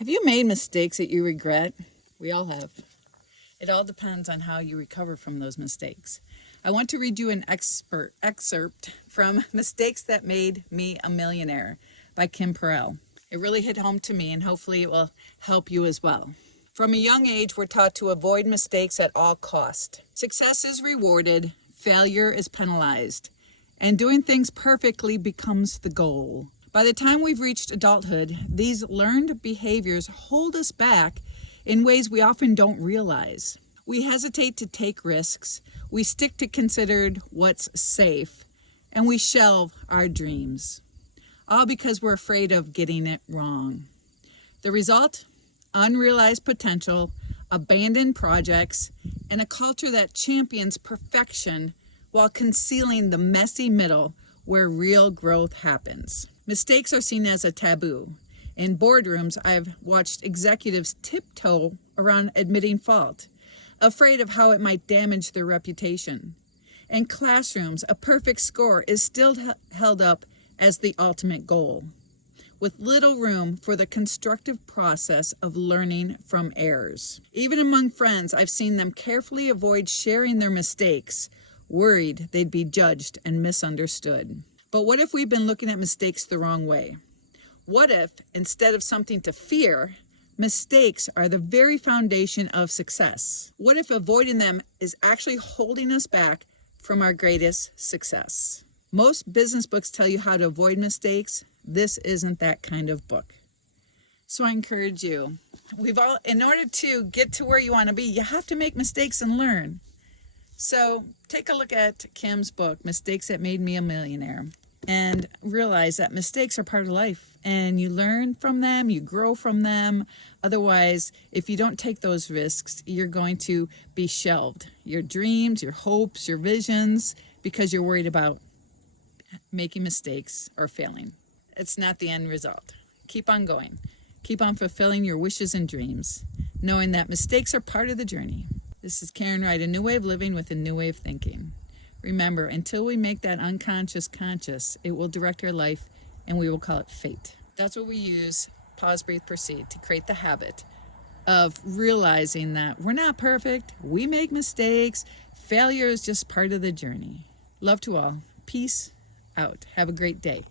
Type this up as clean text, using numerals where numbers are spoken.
Have you made mistakes that you regret? We all have. It all depends on how you recover from those mistakes. I want to read you an excerpt from Mistakes That Made Me a Millionaire by Perell. It really hit home to me, and hopefully it will help you as well. From a young age, we're taught to avoid mistakes at all cost. Success is rewarded, failure is penalized, and doing things perfectly becomes the goal. By the time we've reached adulthood, these learned behaviors hold us back in ways we often don't realize. We hesitate to take risks, we stick to considered what's safe, and we shelve our dreams, all because we're afraid of getting it wrong. The result? Unrealized potential, abandoned projects, and a culture that champions perfection while concealing the messy middle where real growth happens. Mistakes are seen as a taboo. In boardrooms, I've watched executives tiptoe around admitting fault, afraid of how it might damage their reputation. In classrooms, a perfect score is still held up as the ultimate goal, with little room for the constructive process of learning from errors. Even among friends, I've seen them carefully avoid sharing their mistakes, worried they'd be judged and misunderstood. But what if we've been looking at mistakes the wrong way? What if, instead of something to fear, mistakes are the very foundation of success? What if avoiding them is actually holding us back from our greatest success? Most business books tell you how to avoid mistakes. This isn't that kind of book. So I encourage you, in order to get to where you want to be, you have to make mistakes and learn. So take a look at Kim's book, Mistakes That Made Me a Millionaire, and realize that mistakes are part of life, and you learn from them, you grow from them. Otherwise, if you don't take those risks, you're going to be shelved. Your dreams, your hopes, your visions, because you're worried about making mistakes or failing. It's not the end result. Keep on going. Keep on fulfilling your wishes and dreams, knowing that mistakes are part of the journey. This is Karen Wright, a new way of living with a new way of thinking. Remember, until we make that unconscious conscious, it will direct our life, and we will call it fate. That's what we use, pause, breathe, proceed, to create the habit of realizing that we're not perfect, we make mistakes, failure is just part of the journey. Love to all. Peace out. Have a great day.